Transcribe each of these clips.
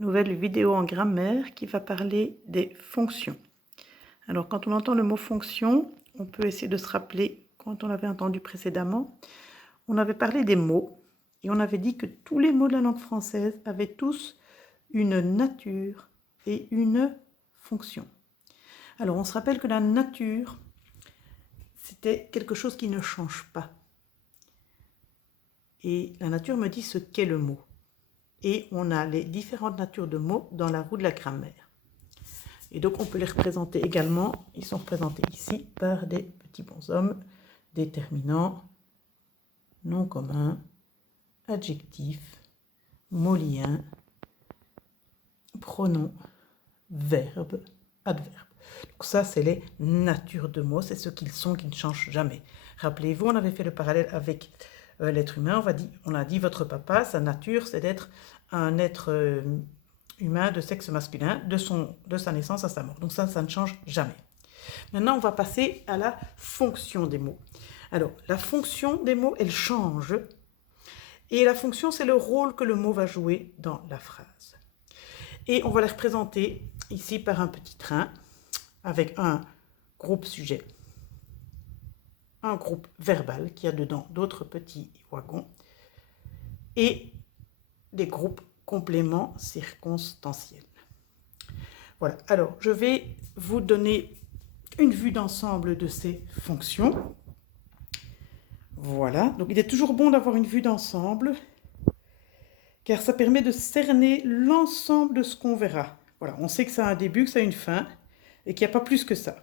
Nouvelle vidéo en grammaire qui va parler des fonctions. Alors quand on entend le mot fonction, on peut essayer de se rappeler quand on l'avait entendu précédemment. On avait parlé des mots et on avait dit que tous les mots de la langue française avaient tous une nature et une fonction. Alors on se rappelle que la nature, c'était quelque chose qui ne change pas. Et la nature me dit ce qu'est le mot. Et on a les différentes natures de mots dans la roue de la grammaire. Et donc on peut les représenter également, ils sont représentés ici par des petits bonshommes, déterminants, noms communs, adjectifs, mots liens, pronoms, verbes, adverbes. Donc ça c'est les natures de mots, c'est ce qu'ils sont qui ne changent jamais. Rappelez-vous, on avait fait le parallèle avec l'être humain, on a dit votre papa, sa nature c'est d'être un être humain de sexe masculin de sa naissance à sa mort. Donc ça ne change jamais. Maintenant, on va passer à la fonction des mots. Alors, la fonction des mots, elle change. Et la fonction, c'est le rôle que le mot va jouer dans la phrase. Et on va les représenter ici par un petit train avec un groupe sujet, un groupe verbal qui a dedans d'autres petits wagons et des groupes compléments circonstanciels. Voilà, alors je vais vous donner une vue d'ensemble de ces fonctions. Voilà, donc il est toujours bon d'avoir une vue d'ensemble car ça permet de cerner l'ensemble de ce qu'on verra. Voilà, on sait que ça a un début, que ça a une fin et qu'il n'y a pas plus que ça.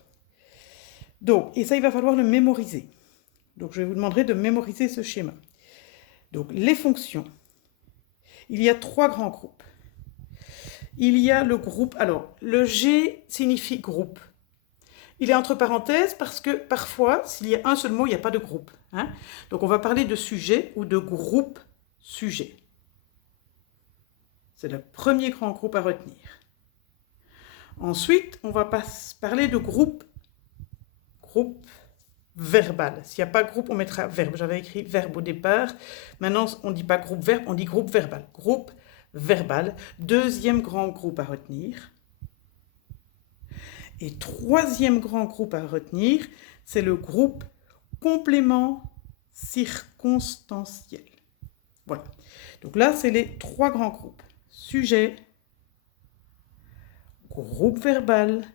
Donc, et ça, il va falloir le mémoriser. Donc, je vous demanderai de mémoriser ce schéma. Donc, les fonctions. Il y a 3 grands groupes. Il y a le groupe, alors, le G signifie groupe. Il est entre parenthèses parce que parfois, s'il y a un seul mot, il n'y a pas de groupe. Donc, on va parler de sujet ou de groupe sujet. C'est le premier grand groupe à retenir. Ensuite, on va parler de groupe verbal. S'il n'y a pas groupe, on mettra verbe. J'avais écrit verbe au départ. Maintenant, on ne dit pas groupe verbe, on dit groupe verbal. Groupe verbal, deuxième grand groupe à retenir. Et troisième grand groupe à retenir, c'est le groupe complément circonstanciel. Voilà. Donc là, c'est les 3 grands groupes. Sujet, groupe verbal,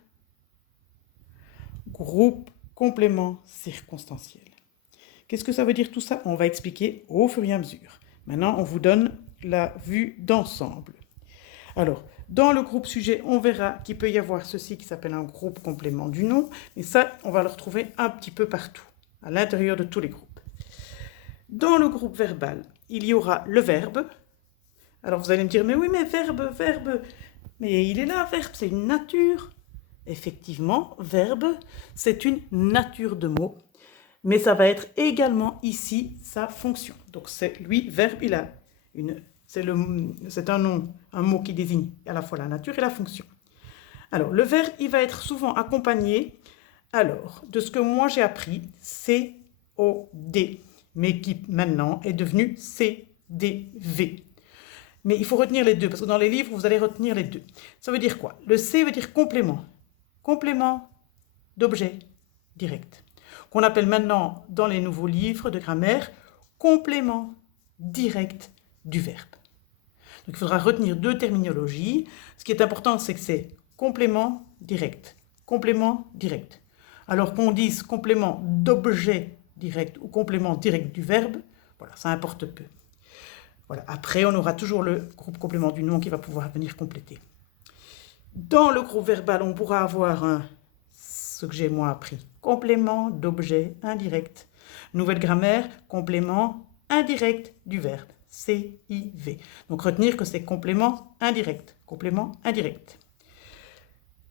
groupe complément circonstanciel. Qu'est-ce que ça veut dire tout ça? On va expliquer au fur et à mesure. Maintenant, on vous donne la vue d'ensemble. Alors, dans le groupe sujet, on verra qu'il peut y avoir ceci qui s'appelle un groupe complément du nom, mais ça, on va le retrouver un petit peu partout, à l'intérieur de tous les groupes. Dans le groupe verbal, il y aura le verbe. Alors, vous allez me dire, mais oui, mais verbe, mais il est là, verbe, c'est une nature. Effectivement, verbe, c'est une nature de mot, mais ça va être également ici sa fonction. Donc c'est lui, verbe, il a c'est un nom, un mot qui désigne à la fois la nature et la fonction. Alors le verbe, il va être souvent accompagné, alors, de ce que moi j'ai appris, C-O-D, mais qui maintenant est devenu C-D-V. Mais il faut retenir les deux, parce que dans les livres, vous allez retenir les deux. Ça veut dire quoi? Le C veut dire complément. Complément d'objet direct. Qu'on appelle maintenant, dans les nouveaux livres de grammaire, complément direct du verbe. Donc il faudra retenir 2 terminologies. Ce qui est important, c'est que c'est complément direct. Complément direct. Alors qu'on dise complément d'objet direct ou complément direct du verbe, voilà, ça importe peu. Voilà. Après, on aura toujours le groupe complément du nom qui va pouvoir venir compléter. Dans le groupe verbal, on pourra avoir ce que j'ai moi appris, complément d'objet indirect. Nouvelle grammaire, complément indirect du verbe, C-I-V. Donc retenir que c'est complément indirect, complément indirect.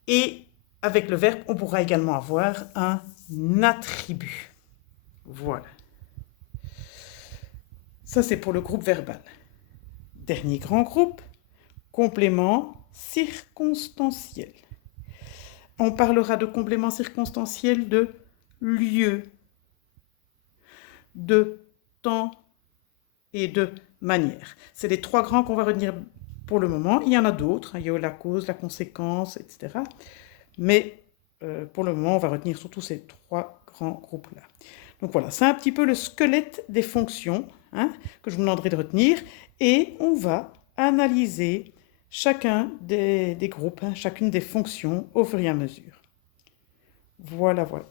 Et avec le verbe, on pourra également avoir un attribut. Voilà. Ça, c'est pour le groupe verbal. Dernier grand groupe, complément circonstanciel. On parlera de complément circonstanciel de lieu, de temps et de manière. C'est les 3 grands qu'on va retenir Pour le moment, il y en a d'autres. Il y a la cause, la conséquence, etc. Mais pour le moment, on va retenir surtout ces 3 grands groupes-là. Donc voilà, c'est un petit peu le squelette des fonctions que je vous demanderai de retenir. Et on va analyser chacun des groupes, chacune des fonctions au fur et à mesure. Voilà, voilà.